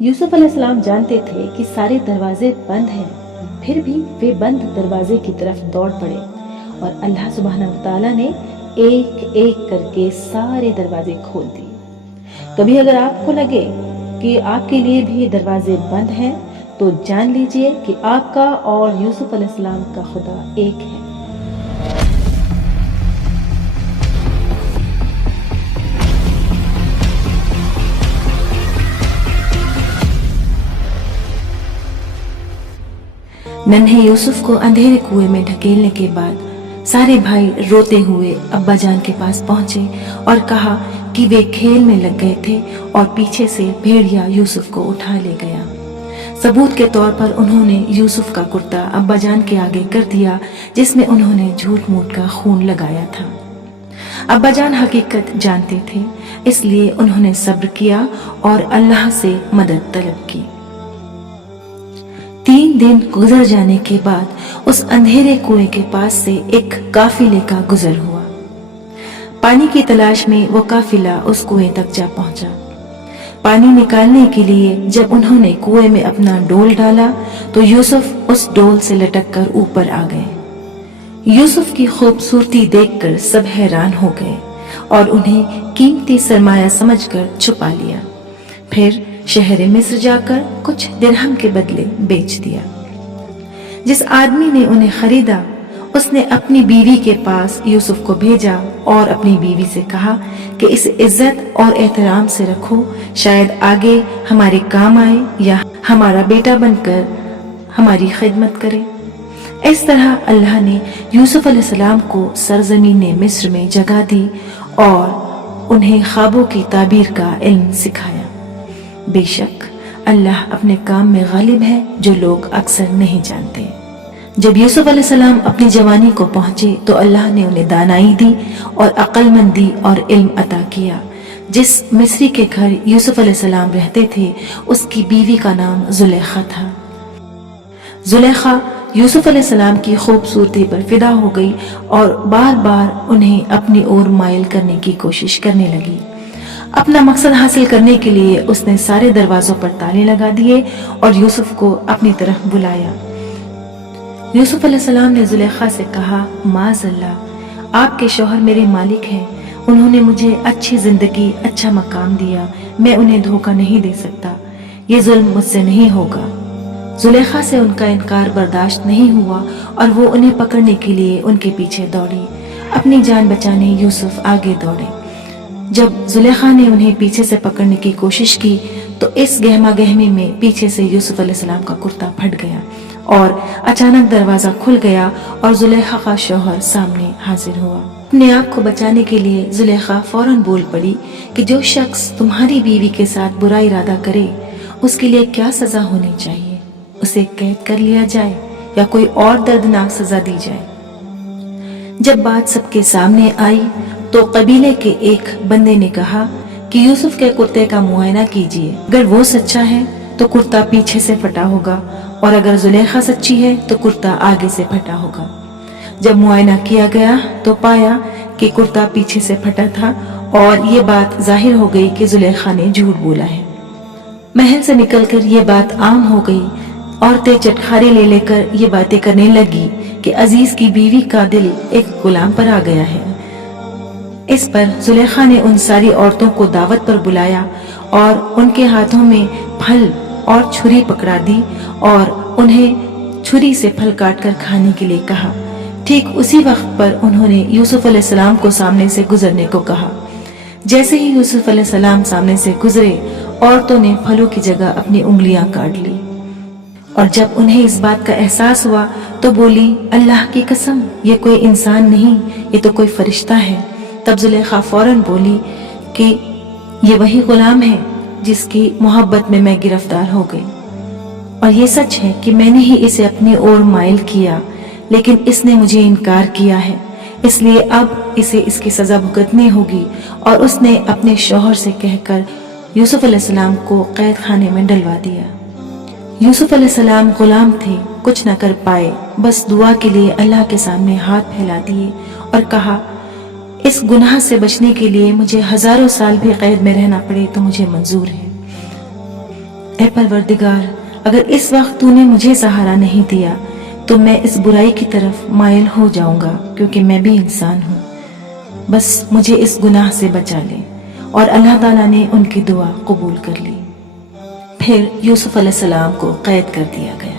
یوسف علیہ السلام جانتے تھے کہ سارے دروازے بند ہیں، پھر بھی وہ بند دروازے کی طرف دوڑ پڑے اور اللہ سبحانہ وتعالیٰ نے ایک ایک کر کے سارے دروازے کھول دیے۔ کبھی اگر آپ کو لگے کہ آپ کے لیے بھی دروازے بند ہیں تو جان لیجئے کہ آپ کا اور یوسف علیہ السلام کا خدا ایک ہے۔ ننھے یوسف کو اندھیرے کنویں میں ڈھکیلنے کے بعد سارے بھائی روتے ہوئے ابا جان کے پاس پہنچے اور کہا کہ وہ کھیل میں لگ گئے تھے اور پیچھے سے بھیڑیا یوسف کو اٹھا لے گیا۔ ثبوت کے طور پر انہوں نے یوسف کا کرتا ابا جان کے آگے کر دیا جس میں انہوں نے جھوٹ موٹ کا خون لگایا تھا۔ ابا جان حقیقت جانتے تھے، اس لیے انہوں نے صبر کیا اور اللہ سے مدد طلب کی۔ 3 دن گزر جانے کے بعد اس اندھیرے کنویں کے پاس سے ایک قافلے کا گزر ہوا۔ پانی کی تلاش میں وہ قافلہ اس کنویں تک جا پہنچا۔ پانی نکالنے کے لیے جب انہوں نے کنویں میں اپنا ڈول ڈالا تو یوسف اس ڈول سے لٹک کر اوپر آ گئے۔ یوسف کی خوبصورتی دیکھ کر سب حیران ہو گئے اور انہیں قیمتی سرمایہ سمجھ کر چھپا لیا، پھر شہر مصر جا کر کچھ درہم کے بدلے بیچ دیا۔ جس آدمی نے انہیں خریدا اس نے اپنی بیوی کے پاس یوسف کو بھیجا اور اپنی بیوی سے کہا کہ اسے عزت اور احترام سے رکھو، شاید آگے ہمارے کام آئے یا ہمارا بیٹا بن کر ہماری خدمت کرے۔ اس طرح اللہ نے یوسف علیہ السلام کو سرزمین مصر میں جگہ دی اور انہیں خوابوں کی تعبیر کا علم سکھایا۔ بے شک اللہ اپنے کام میں غالب ہے جو لوگ اکثر نہیں جانتے۔ جب یوسف علیہ السلام اپنی جوانی کو پہنچے تو اللہ نے انہیں دانائی دی اور عقل مندی اور علم عطا کیا۔ جس مصری کے گھر یوسف علیہ السلام رہتے تھے اس کی بیوی کا نام زلیخا تھا۔ زلیخا یوسف علیہ السلام کی خوبصورتی پر فدا ہو گئی اور بار بار انہیں اپنی اور مائل کرنے کی کوشش کرنے لگی۔ اپنا مقصد حاصل کرنے کے لیے اس نے سارے دروازوں پر تالے لگا دیے اور یوسف کو اپنی طرف بلایا۔ یوسف علیہ السلام نے زلیخا سے کہا، معاذ اللہ، آپ کے شوہر میرے مالک ہیں، انہوں نے مجھے اچھی زندگی، اچھا مقام دیا، میں انہیں دھوکہ نہیں دے سکتا، یہ ظلم مجھ سے نہیں ہوگا۔ زلیخا سے ان کا انکار برداشت نہیں ہوا اور وہ انہیں پکڑنے کے لیے ان کے پیچھے دوڑی۔ اپنی جان بچانے یوسف آگے دوڑے۔ جب زلیخا نے انہیں پیچھے سے پکڑنے کی کوشش کی تو اس گہما گہمی میں پیچھے سے یوسف علیہ السلام کا کرتا پھٹ گیا اور اچانک دروازہ کھل گیا اور زلیخا کا شوہر سامنے حاضر ہوا۔ اپنے آپ کو بچانے کے لیے زلیخا فوراً بول پڑی کہ جو شخص تمہاری بیوی کے ساتھ برا ارادہ کرے اس کے لیے کیا سزا ہونی چاہیے، اسے قید کر لیا جائے یا کوئی اور دردناک سزا دی جائے۔ جب بات سب کے سامنے آئی تو قبیلے کے ایک بندے نے کہا کہ یوسف کے کرتے کا معائنہ کیجیے، اگر وہ سچا ہے تو کرتا پیچھے سے پھٹا ہوگا اور اگر زلیخا سچی ہے تو کرتا آگے سے پھٹا ہوگا۔ جب معائنہ کیا گیا تو پایا کہ کرتا پیچھے سے پھٹا تھا اور یہ بات ظاہر ہو گئی کہ زلیخا نے جھوٹ بولا ہے۔ محل سے نکل کر یہ بات عام ہو گئی، عورتیں چٹخارے لے لے کر یہ باتیں کرنے لگی کہ عزیز کی بیوی کا دل ایک غلام پر آ گیا ہے۔ اس پر زلیخا نے ان ساری عورتوں کو دعوت پر بلایا اور ان کے ہاتھوں میں پھل اور چھری پکڑا دی اور انہیں چھری سے پھل کاٹ کر کھانے کے لیے کہا۔ ٹھیک اسی وقت پر انہوں نے یوسف علیہ السلام کو سامنے سے گزرنے کو کہا۔ جیسے ہی یوسف علیہ السلام سامنے سے گزرے عورتوں نے پھلوں کی جگہ اپنی انگلیاں کاٹ لی اور جب انہیں اس بات کا احساس ہوا تو بولی، اللہ کی قسم یہ کوئی انسان نہیں، یہ تو کوئی فرشتہ ہے۔ تب زلیخا فوراً بولی کہ یہ وہی غلام ہے جس کی محبت میں گرفتار ہو گئی، اور یہ سچ ہے کہ میں نے ہی اسے اپنی اور مائل کیا، لیکن اس نے مجھے انکار کیا ہے، اس لیے اب اسے اس کی سزا بھگتنی ہوگی۔ اور اس نے اپنے شوہر سے کہہ کر یوسف علیہ السلام کو قید خانے میں ڈلوا دیا۔ یوسف علیہ السلام غلام تھے، کچھ نہ کر پائے، بس دعا کے لیے اللہ کے سامنے ہاتھ پھیلا دیے اور کہا، اس گناہ سے بچنے کے لیے مجھے ہزاروں سال بھی قید میں رہنا پڑے تو مجھے منظور ہے۔ اے پروردگار، اگر اس وقت تو نے مجھے سہارا نہیں دیا تو میں اس برائی کی طرف مائل ہو جاؤں گا، کیونکہ میں بھی انسان ہوں۔ بس مجھے اس گناہ سے بچا لے۔ اور اللہ تعالیٰ نے ان کی دعا قبول کر لی۔ پھر یوسف علیہ السلام کو قید کر دیا گیا۔